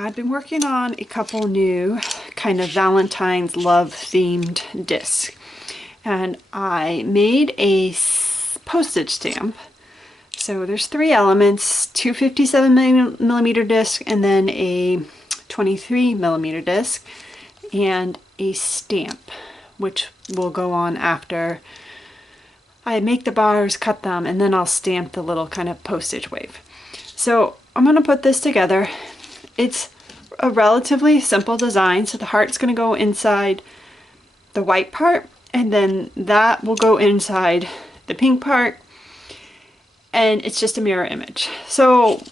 I've been working on a couple new kind of Valentine's love themed discs, and I made a postage stamp. So there's 3 elements, 257mm disc and then a 23mm disc and a stamp, which will go on after I make the bars, cut them, and then I'll stamp the little kind of postage wave. So I'm going to put this together. It's a relatively simple design, so the heart's going to go inside the white part, and then that will go inside the pink part, and it's just a mirror image. So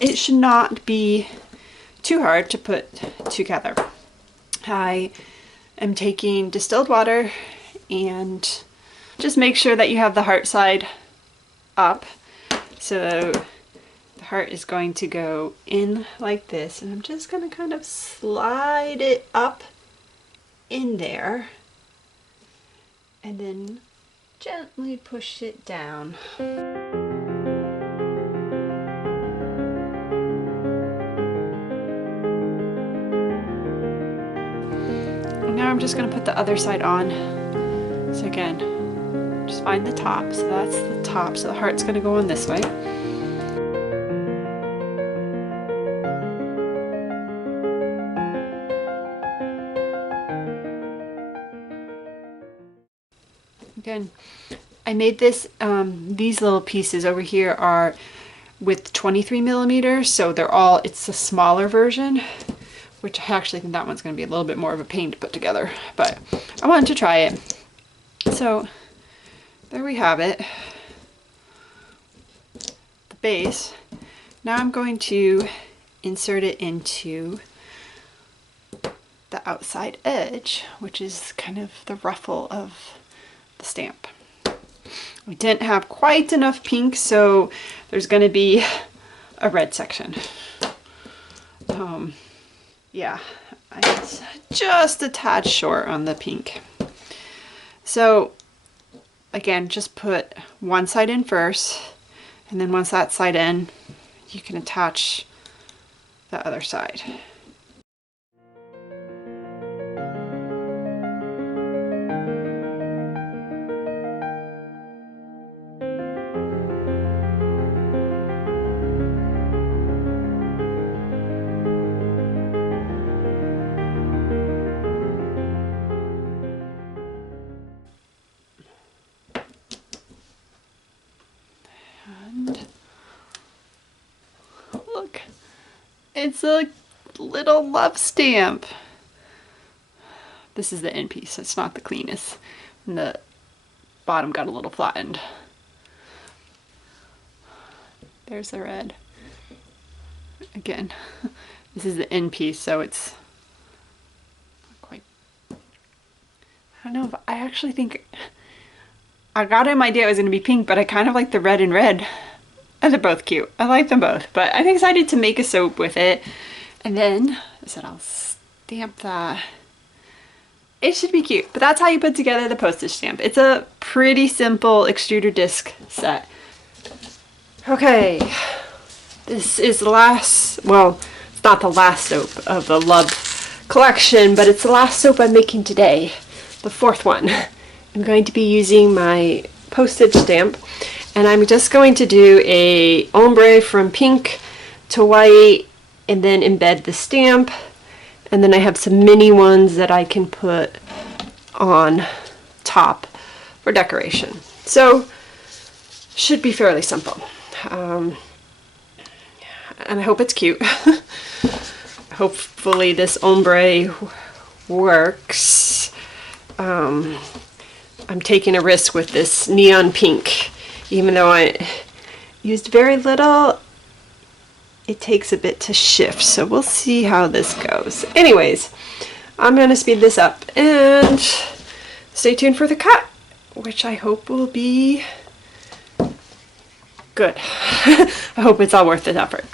it should not be too hard to put together. I am taking distilled water and just make sure that you have the heart side up. So the heart is going to go in like this, and I'm just going to kind of slide it up in there and then gently push it down. And now I'm just going to put the other side on. So again, just find the top. So that's the top. So the heart's going to go on this way. Again, I made this, these little pieces over here are with 23mm, so they're all, it's a smaller version, which I actually think that one's going to be a little bit more of a pain to put together, but I wanted to try it. So there we have it, the base. Now I'm going to insert it into the outside edge, which is kind of the ruffle of the stamp. We didn't have quite enough pink, so there's going to be a red section. Yeah, it's just a tad short on the pink. So again, just put one side in first, and then once that side in, you can attach the other side. Look, it's a little love stamp. This is the end piece, it's not the cleanest. And the bottom got a little flattened. There's the red. Again, this is the end piece, so it's not quite, I don't know, but I actually think I got an idea it was going to be pink, but I kind of like the red and red. And they're both cute. I like them both, but I'm excited to make a soap with it. And then I said I'll stamp that. It should be cute, but that's how you put together the postage stamp. It's a pretty simple extruder disc set. Okay, this is the last, well, it's not the last soap of the love collection, but it's the last soap I'm making today, the 4th one. I'm going to be using my postage stamp, and I'm just going to do a ombre from pink to white and then embed the stamp, and then I have some mini ones that I can put on top for decoration. So should be fairly simple, and I hope it's cute. Hopefully this ombre works. I'm taking a risk with this neon pink. Even though I used very little, it takes a bit to shift, so we'll see how this goes. Anyways, I'm going to speed this up and stay tuned for the cut, which I hope will be good. I hope it's all worth the effort.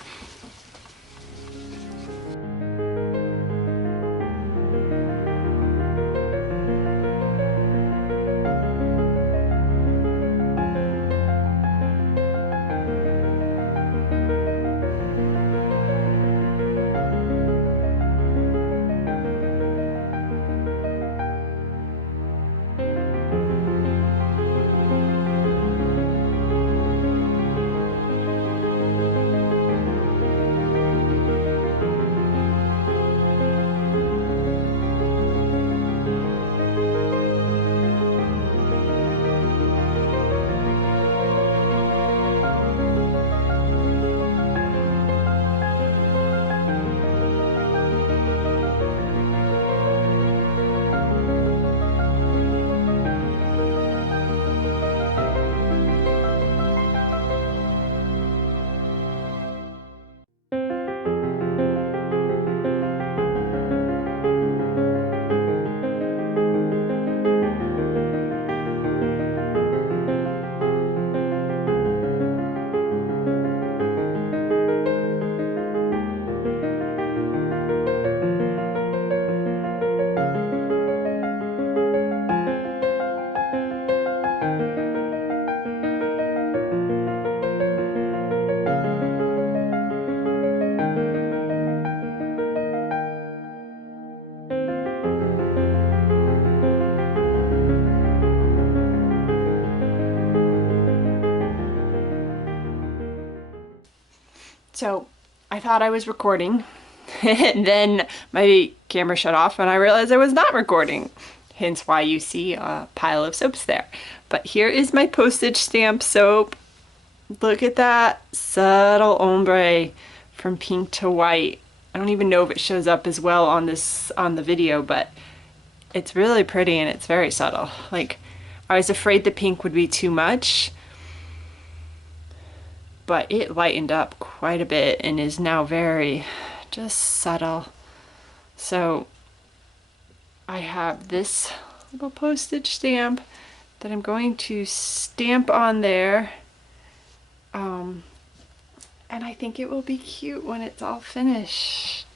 So I thought I was recording and then my camera shut off and I realized I was not recording. Hence why you see a pile of soaps there. But here is my postage stamp soap. Look at that subtle ombre from pink to white. I don't even know if it shows up as well on the video, but it's really pretty and it's very subtle. Like, I was afraid the pink would be too much, but it lightened up quite a bit and is now very just subtle. So I have this little postage stamp that I'm going to stamp on there. And I think it will be cute when it's all finished.